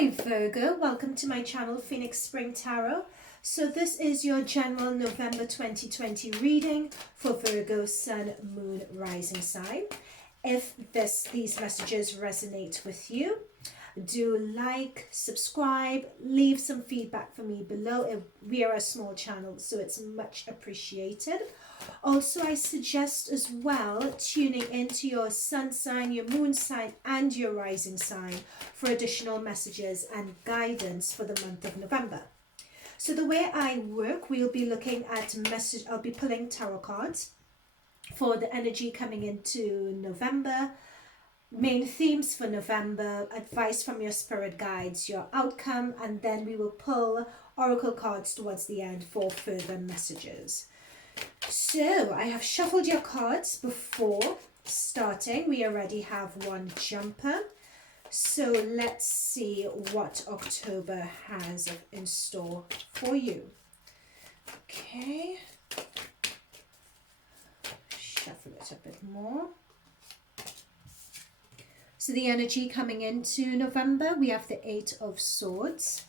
Hi Virgo, welcome to my channel Phoenix Spring Tarot. So this is your general November 2020 reading for Virgo Sun, Moon, Rising sign. If these messages resonate with you, do like, subscribe, leave some feedback for me below. We are a small channel, so it's much appreciated. Also, I suggest as well tuning into your sun sign, your moon sign, and your rising sign for additional messages and guidance for the month of November. So the way I work, we'll be looking at I'll be pulling tarot cards for the energy coming into November, main themes for November, advice from your spirit guides, your outcome, and then we will pull oracle cards towards the end for further messages. So I have shuffled your cards before starting. We already have one jumper. So let's see what October has in store for you. Okay. Shuffle it a bit more. So the energy coming into November, we have the Eight of Swords.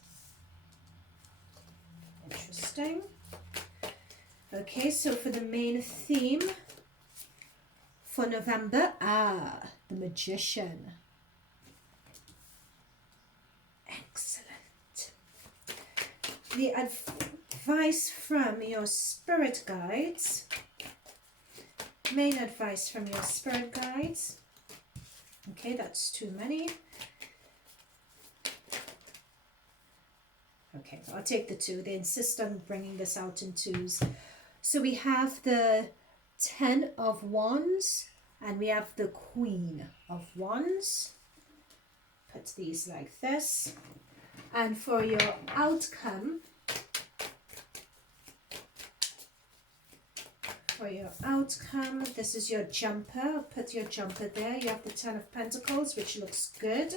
Interesting. Okay, so for the main theme for November, the Magician. Excellent. The advice from your spirit guides, main advice from your spirit guides. Okay, that's too many. Okay, I'll take the two. They insist on bringing this out in twos. So we have the Ten of Wands and we have the Queen of Wands. Put these like this. And for your outcome, this is your jumper. Put your jumper there. You have the Ten of Pentacles, which looks good.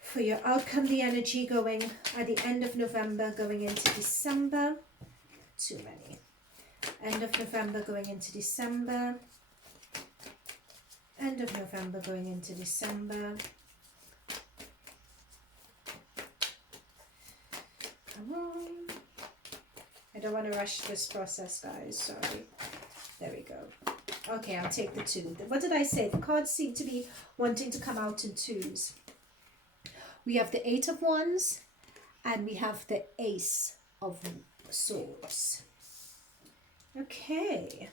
For your outcome, the energy going at the end of November, going into December. Too many. End of November going into December. End of November going into December. Come on. I don't want to rush this process, guys. Sorry. There we go. Okay, I'll take the two. What did I say? The cards seem to be wanting to come out in twos. We have the Eight of Wands and we have the Ace of Swords. Okay.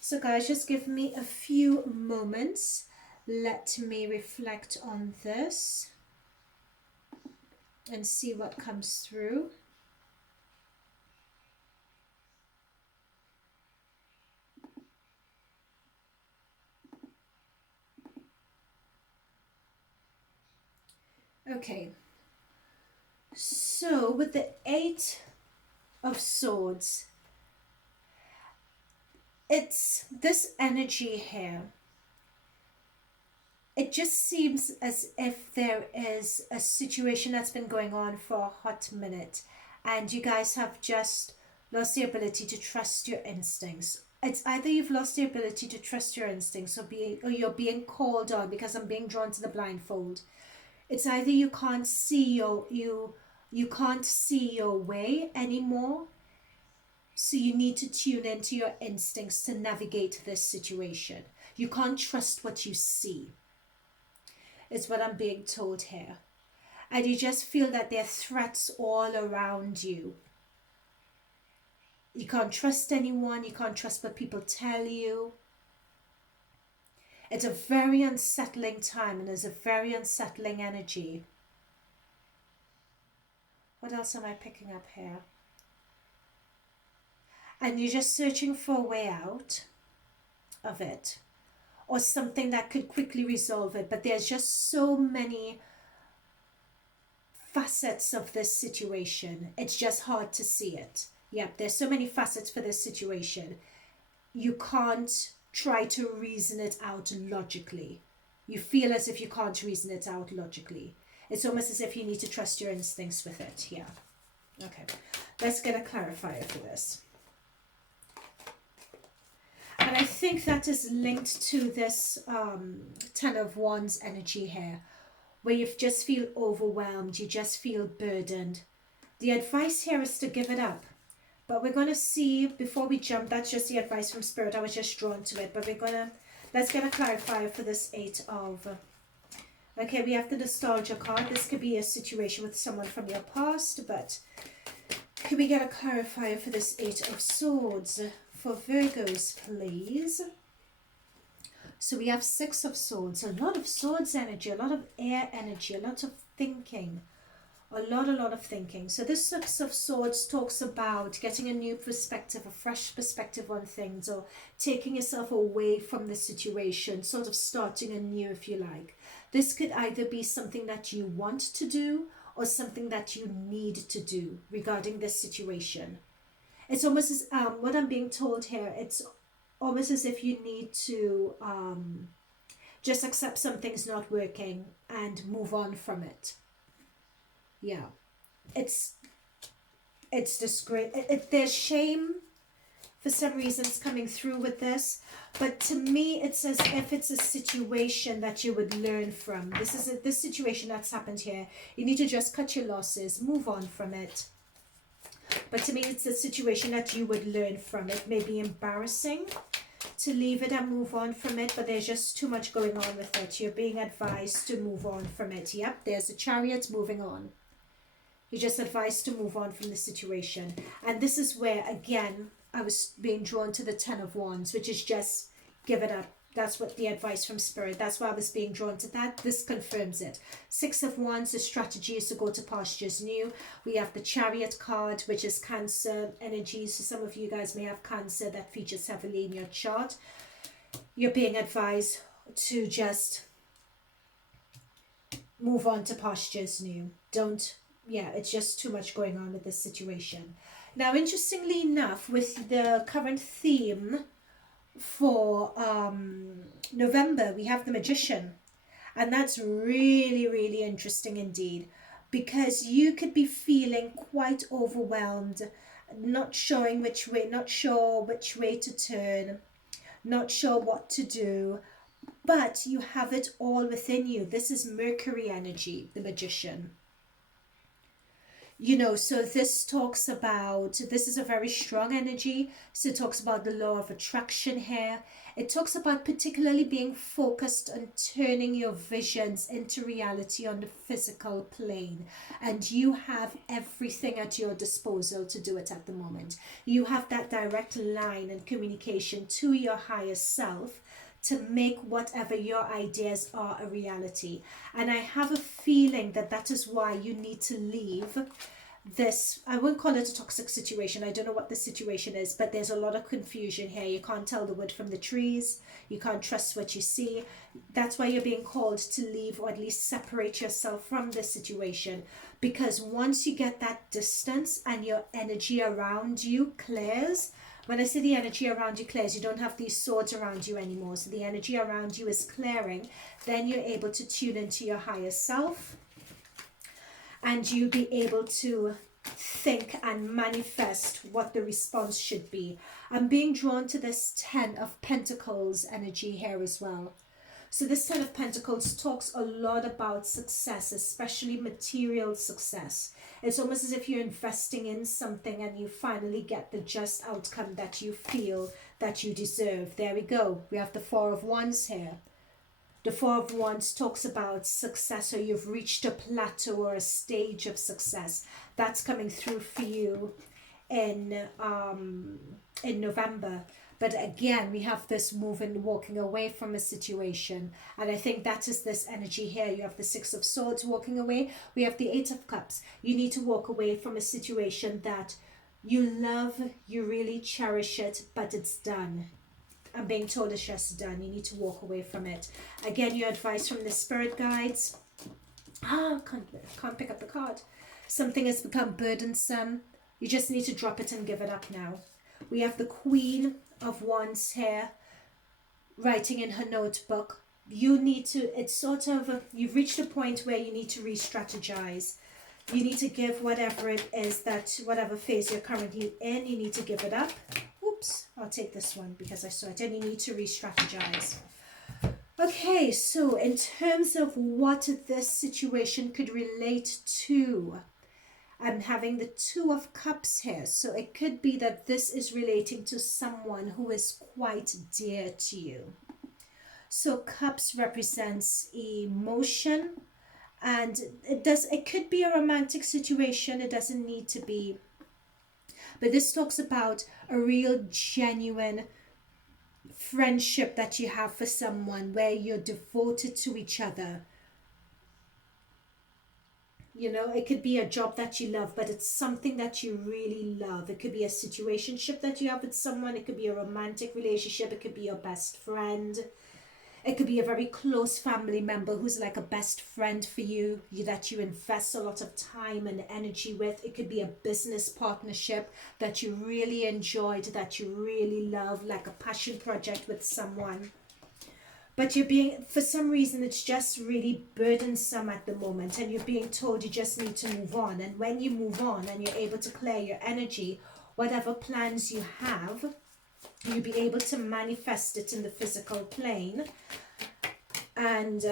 So guys, just give me a few moments. Let me reflect on this and see what comes through. Okay, so with the Eight of Swords, it's this energy here. It just seems as if there is a situation that's been going on for a hot minute and you guys have just lost the ability to trust your instincts. It's either you've lost the ability to trust your instincts or you're being called on, because I'm being drawn to the blindfold. It's either you can't see you can't see your way anymore, so you need to tune into your instincts to navigate this situation. You can't trust what you see, is what I'm being told here. And you just feel that there are threats all around you. You can't trust anyone, you can't trust what people tell you. It's a very unsettling time and there's a very unsettling energy. What else am I picking up here? And you're just searching for a way out of it, or something that could quickly resolve it. But there's just so many facets of this situation. It's just hard to see it. Yep, there's so many facets for this situation. You can't try to reason it out logically. You feel as if you can't reason it out logically. It's almost as if you need to trust your instincts with it. Yeah. Okay. Let's get a clarifier for this. And I think that is linked to this Ten of Wands energy here. where you just feel overwhelmed, you just feel burdened. The advice here is to give it up. But we're going to see, before we jump, that's just the advice from Spirit. I was just drawn to it. But let's get a clarifier for this 8 of... Okay, we have the nostalgia card. This could be a situation with someone from your past. But could we get a clarifier for this 8 of Swords for Virgos, please? So we have 6 of Swords. A lot of Swords energy, a lot of air energy, a lot of thinking. A lot of thinking. So this 6 of Swords talks about getting a new perspective, a fresh perspective on things, or taking yourself away from the situation, sort of starting anew, if you like. This could either be something that you want to do or something that you need to do regarding this situation. It's almost as, what I'm being told here, it's almost as if you need to just accept something's not working and move on from it. Yeah, it's this great, there's shame for some reasons coming through with this, but to me it's as if it's a situation that you would learn from. This situation that's happened here, you need to just cut your losses, move on from it. But to me it's a situation that you would learn from. It may be embarrassing to leave it and move on from it, but there's just too much going on with it. You're being advised to move on from it. Yep, there's a Chariot, moving on. You're just advised to move on from the situation. And this is where, again, I was being drawn to the 10 of Wands, which is just give it up. That's what the advice from Spirit. That's why I was being drawn to that. This confirms it. 6 of Wands, the strategy is to go to pastures new. We have the Chariot card, which is Cancer energy. So some of you guys may have Cancer that features heavily in your chart. You're being advised to just move on to pastures new. Yeah, it's just too much going on with this situation. Now, interestingly enough, with the current theme for November, we have the Magician. And that's really interesting indeed, because you could be feeling quite overwhelmed, not sure which way to turn, not sure what to do, but you have it all within you. This is Mercury energy, the Magician. You know, so this talks about, this is a very strong energy. So it talks about the law of attraction here. It talks about particularly being focused on turning your visions into reality on the physical plane. And you have everything at your disposal to do it at the moment. You have that direct line and communication to your higher self to make whatever your ideas are a reality. And I have a feeling that that is why you need to leave this, I won't call it a toxic situation. I don't know what the situation is, but there's a lot of confusion here. You can't tell the wood from the trees. You can't trust what you see. That's why you're being called to leave, or at least separate yourself from this situation. Because once you get that distance and your energy around you clears, when I say the energy around you clears, you don't have these swords around you anymore. So the energy around you is clearing. Then you're able to tune into your higher self. And you'll be able to think and manifest what the response should be. I'm being drawn to this 10 of Pentacles energy here as well. So this 10 of Pentacles talks a lot about success, especially material success. It's almost as if you're investing in something and you finally get the just outcome that you feel that you deserve. There we go. We have the 4 of Wands here. The 4 of Wands talks about success, or you've reached a plateau or a stage of success. That's coming through for you in November. But again, we have this moving, walking away from a situation. And I think that is this energy here. You have the 6 of Swords walking away. We have the 8 of Cups. You need to walk away from a situation that you love, you really cherish it, but it's done. I'm being told it's just done. You need to walk away from it. Again, your advice from the spirit guides. Can't pick up the card. Something has become burdensome. You just need to drop it and give it up now. We have the Queen of Wands here, writing in her notebook. You need to, it's sort of, you've reached a point where you need to re-strategize. You need to give whatever it is that, whatever phase you're currently in, you need to give it up. Oops, I'll take this one because I saw it. And you need to re-strategize. Okay, so in terms of what this situation could relate to, I'm having the Two of Cups here. So it could be that this is relating to someone who is quite dear to you. So Cups represents emotion, and it could be a romantic situation. It doesn't need to be, but this talks about a real genuine friendship that you have for someone where you're devoted to each other. You know, it could be a job that you love, but it's something that you really love. It could be a situationship that you have with someone. It could be a romantic relationship. It could be your best friend. It could be a very close family member who's like a best friend for you, that you invest a lot of time and energy with. It could be a business partnership that you really enjoyed, that you really love, like a passion project with someone. But you're being, for some reason, it's just really burdensome at the moment, and you're being told you just need to move on. And when you move on and you're able to clear your energy, whatever plans you have, you'll be able to manifest it in the physical plane. And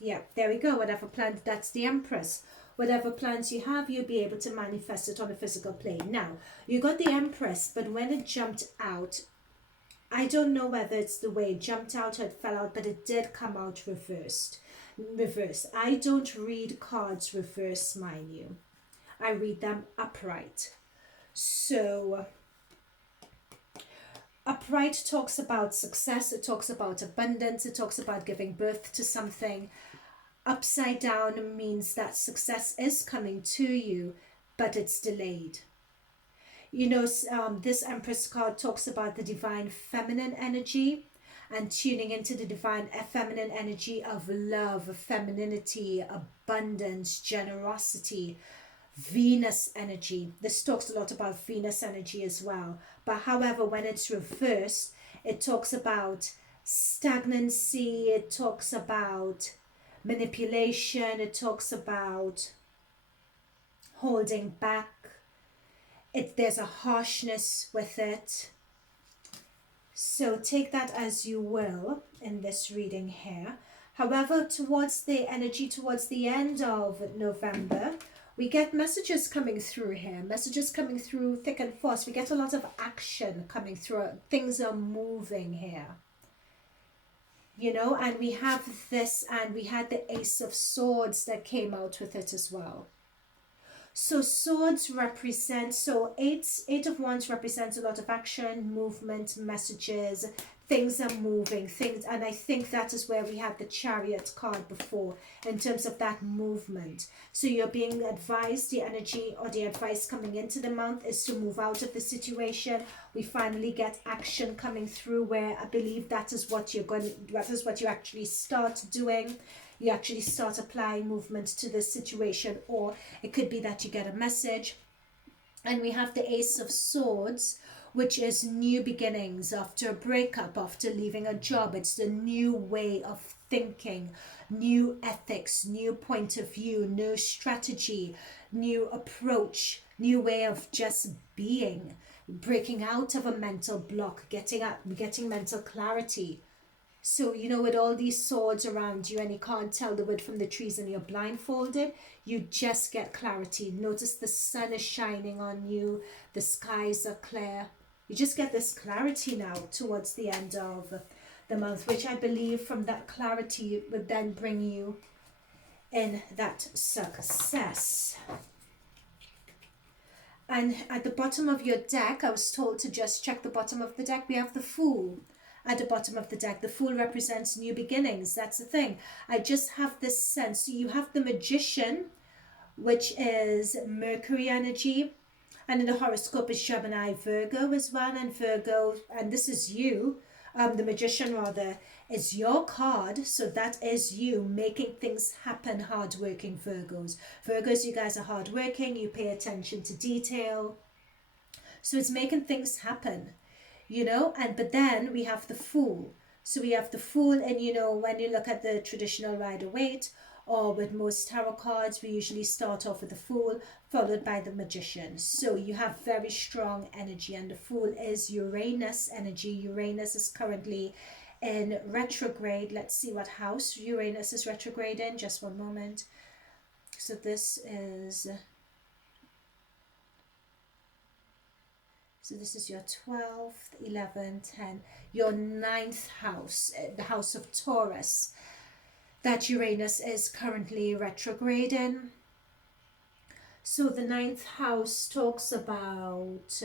yeah, there we go. Whatever plan, that's the Empress. Whatever plans you have, you'll be able to manifest it on a physical plane. Now, you got the Empress, but when it jumped out, I don't know whether it's the way it jumped out or it fell out, but it did come out reversed. I don't read cards reverse, mind you. I read them upright. So upright talks about success, it talks about abundance, it talks about giving birth to something. Upside down means that success is coming to you, but it's delayed. You know, this Empress card talks about the divine feminine energy and tuning into the divine feminine energy of love, femininity, abundance, generosity, Venus energy. This talks a lot about Venus energy as well. But however, when it's reversed, it talks about stagnancy, it talks about manipulation, it talks about holding back. There's a harshness with it. So take that as you will in this reading here. However, towards the energy, towards the end of November, we get messages coming through here. Messages coming through thick and fast. We get a lot of action coming through. Things are moving here. You know, and we have this, and we had the Ace of Swords that came out with it as well. So swords represent, so eight of wands represents a lot of action, movement, messages, things are moving, things, and I think that is where we had the Chariot card before in terms of that movement. So you're being advised, the energy or the advice coming into the month is to move out of the situation. We finally get action coming through where I believe that is what that is what you actually start doing. You actually start applying movement to this situation, or it could be that you get a message. And we have the Ace of Swords, which is new beginnings after a breakup, after leaving a job. It's the new way of thinking, new ethics, new point of view, new strategy, new approach, new way of just being, breaking out of a mental block, getting mental clarity. So, you know, with all these swords around you and you can't tell the wood from the trees and you're blindfolded, you just get clarity. Notice the sun is shining on you, the skies are clear. You just get this clarity now towards the end of the month, which I believe from that clarity would then bring you in that success. And at the bottom of your deck, I was told to just check the bottom of the deck. We have the Fool. At the bottom of the deck, the Fool represents new beginnings. That's the thing. I just have this sense. So you have the Magician, which is Mercury energy, and in the horoscope is Gemini, Virgo as well. And Virgo, and this is you, the Magician rather, is your card. So that is you making things happen, hardworking Virgos. Virgos, you guys are hardworking. You pay attention to detail. So it's making things happen. You know, but then we have the Fool. So we have the Fool, and you know, when you look at the traditional Rider-Waite or with most tarot cards, we usually start off with the Fool followed by the Magician. So you have very strong energy, and the Fool is Uranus energy. Uranus is currently in retrograde. Let's see what house Uranus is retrograde in. Just one moment. So this is your 12th, 11th, 10, your 9th house, the house of Taurus, that Uranus is currently retrograde in. So the 9th house talks about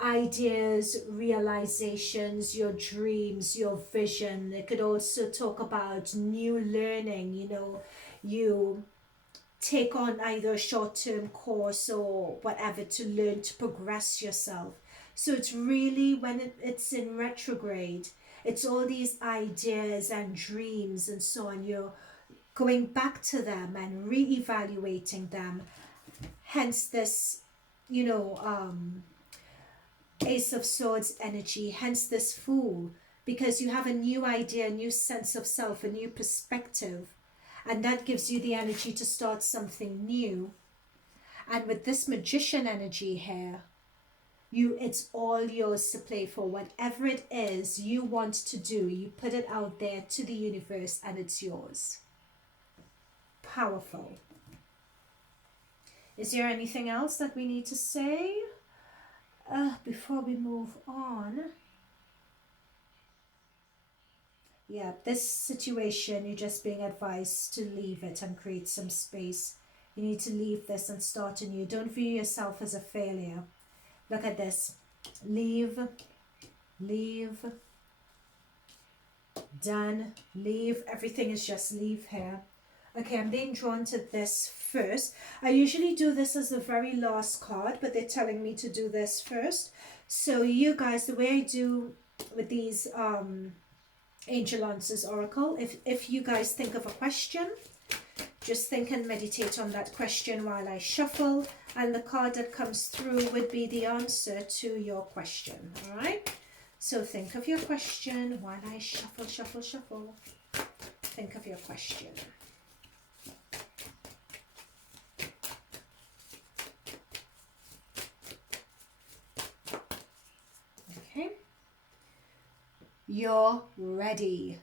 ideas, realizations, your dreams, your vision. It could also talk about new learning, you know, you take on either a short-term course or whatever to learn to progress yourself. So it's really, when it's in retrograde, it's all these ideas and dreams and so on. You're going back to them and re-evaluating them. Hence this, you know, Ace of Swords energy, hence this Fool, because you have a new idea, a new sense of self, a new perspective. And that gives you the energy to start something new. And with this Magician energy here, it's all yours to play for. Whatever it is you want to do, you put it out there to the universe and it's yours. Powerful. Is there anything else that we need to say before we move on? Yeah, this situation, you're just being advised to leave it and create some space. You need to leave this and start anew. Don't view yourself as a failure. Look at this. Leave, leave, done, leave. Everything is just leave here. Okay, I'm being drawn to this first. I usually do this as the very last card, but they're telling me to do this first. So you guys, the way I do with these Angel Answers Oracle, if you guys think of a question, just think and meditate on that question while I shuffle, and the card that comes through would be the answer to your question. All right, so think of your question while I shuffle, shuffle, shuffle. Think of your question. Okay, you're ready.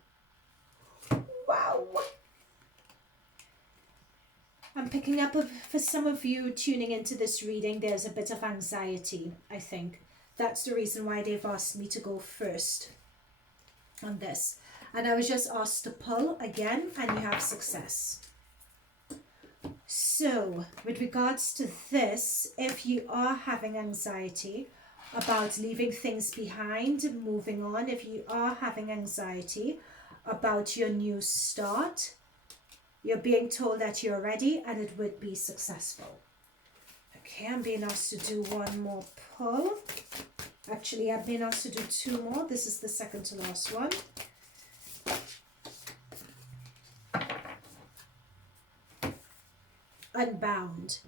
Wow. I'm picking up, for some of you tuning into this reading, there's a bit of anxiety, I think. That's the reason why they've asked me to go first on this. And I was just asked to pull again, and you have success. So, with regards to this, if you are having anxiety about leaving things behind, moving on, if you are having anxiety about your new start, you're being told that you're ready and it would be successful. Okay, I'm being asked to do one more pull. Actually, I'm being asked to do two more. This is the second to last one. Unbound.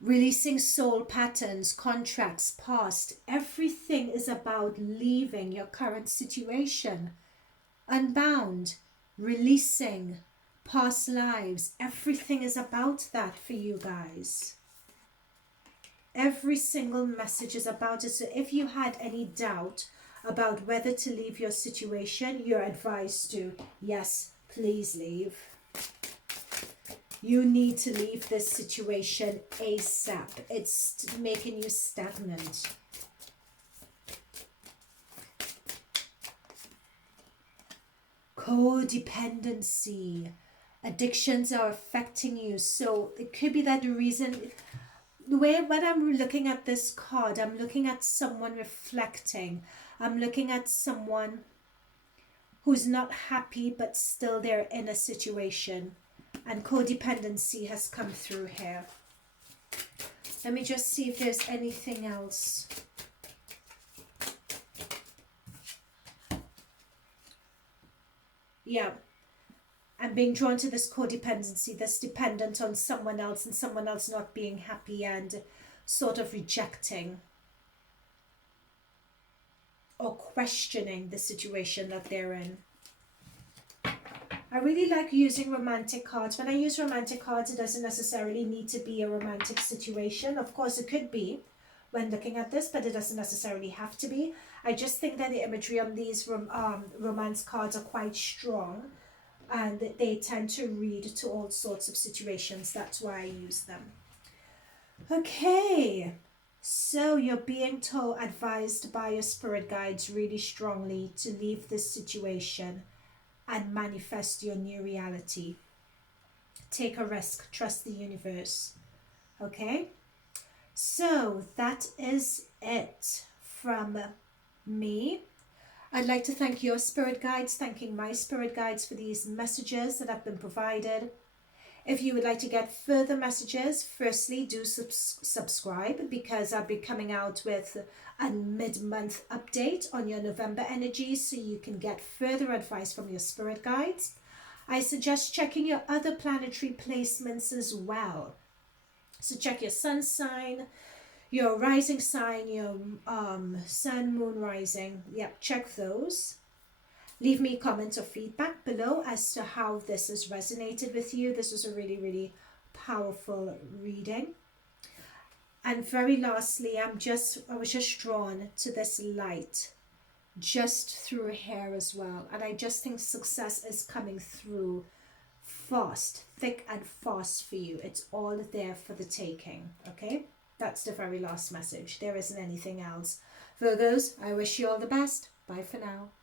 Releasing soul patterns, contracts, past. Everything is about leaving your current situation. Unbound. Releasing past lives. Everything is about that for you guys. Every single message is about it. So if you had any doubt about whether to leave your situation, you're advised to, yes, please leave. You need to leave this situation ASAP. It's making you stagnant. Codependency. Addictions are affecting you. So it could be that the reason, when I'm looking at this card, I'm looking at someone reflecting. I'm looking at someone who's not happy, but still they're in a situation. And codependency has come through here. Let me just see if there's anything else. Yeah. I'm being drawn to this codependency, this dependent on someone else and someone else not being happy and sort of rejecting or questioning the situation that they're in. I really like using romantic cards. When I use romantic cards, it doesn't necessarily need to be a romantic situation. Of course, it could be when looking at this, but it doesn't necessarily have to be. I just think that the imagery on these romance cards are quite strong, and they tend to read to all sorts of situations. That's why I use them. Okay, so you're being told, advised by your spirit guides really strongly to leave this situation and manifest your new reality. Take a risk, trust the universe. Okay, so that is it from me. I'd like to thank your spirit guides, thanking my spirit guides for these messages that have been provided. If you would like to get further messages, firstly, do subscribe, because I'll be coming out with a mid-month update on your November energies so you can get further advice from your spirit guides. I suggest checking your other planetary placements as well. So check your sun sign, your rising sign, your sun, moon, rising. Yep, check those. Leave me comments or feedback below as to how this has resonated with you. This was a really, really powerful reading. And very lastly, I was just drawn to this light just through here as well. And I just think success is coming through fast, thick and fast for you. It's all there for the taking, okay? That's the very last message. There isn't anything else. Virgos, I wish you all the best. Bye for now.